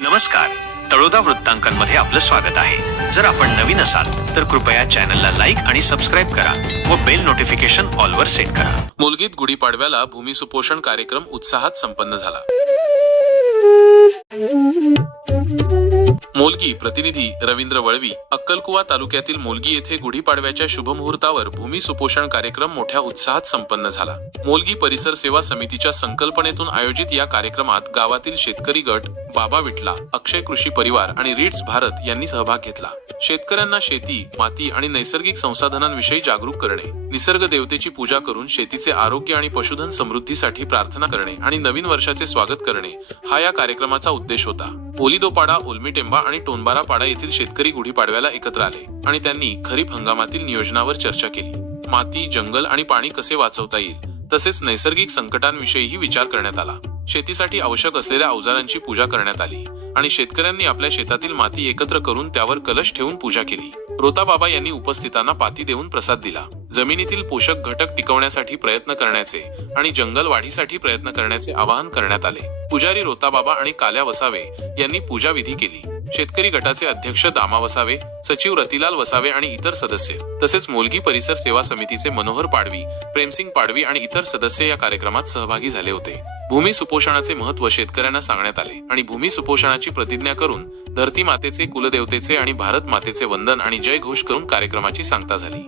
नमस्कार. तळोदा वृत्तांकनमध्ये आपलं स्वागत आहे. जर आपण नवीन असाल तर कृपया चॅनलला लाईक आणि सबस्क्राईब करा व बेल नोटिफिकेशन ऑलवर सेट करा. मुलगीत गुढीपाडव्याला भूमी सुपोषण कार्यक्रम उत्साहात संपन्न झाला. मोलगी प्रतिनिधी रवींद्र वळवी अक्कलकुवा तालुक्यातील मोलगी येथे गुढीपाडव्याच्या शुभमुहूर्तावर भूमी सुपोषण कार्यक्रम मोठ्या उत्साहात संपन्न झाला. मोलगी परिसर सेवा समितीच्या संकल्पनेतून आयोजित या कार्यक्रमात गावातील शेतकरी गट बाबा विटला अक्षय कृषी परिवार आणि रिट्स भारत यांनी सहभाग घेतला. शेतकऱ्यांना शेती माती आणि नैसर्गिक संसाधनांविषयी जागरूक करणे निसर्ग देवतेची पूजा करून शेतीचे आरोग्य आणि पशुधन समृद्धीसाठी प्रार्थना करणे आणि नवीन वर्षाचे स्वागत करणे हा या कार्यक्रमाचा उद्देश होता. ओलिदोपाडा ओल्मीटेंबा आणि टोनबारापाडा येथील शेतकरी गुढीपाडव्याला एकत्र आले आणि त्यांनी खरीप हंगामातील नियोजनावर चर्चा केली. माती जंगल आणि पाणी कसे वाचवता येईल? तसेच नैसर्गिक संकटांविषयीही विचार करण्यात आला. शेतीसाठी आवश्यक असलेल्या अवजारांची पूजा करण्यात आली आणि शेतकऱ्यांनी आपल्या शेतातील माती एकत्र करून त्यावर कलश ठेवून पूजा केली. रोताबाबा यांनी उपस्थितांना पाती देऊन प्रसाद दिला. जमिनीतील पोषक घटक टिकवण्यासाठी प्रयत्न करण्याचे आणि जंगल वाढीसाठी प्रयत्न करण्याचे आवाहन करण्यात आले. पुजारी रोताबाबा आणि काल्या वसावे यांनी पूजा विधी केली. शेतकरी गटाचे अध्यक्ष दामा वसावे सचिव रतिलाल वसावे आणि इतर सदस्य तसेच मोलगी परिसर सेवा समितीचे मनोहर पाडवी प्रेमसिंग पाडवी आणि इतर सदस्य या कार्यक्रमात सहभागी झाले होते. भूमी सुपोषणाचे महत्त्व शेतकऱ्यांना सांगण्यात आले आणि भूमी सुपोषणाची प्रतिज्ञा करून धरती मातेचे कुलदेवतेचे आणि भारत मातेचे वंदन आणि जय घोष करून कार्यक्रमाची सांगता झाली.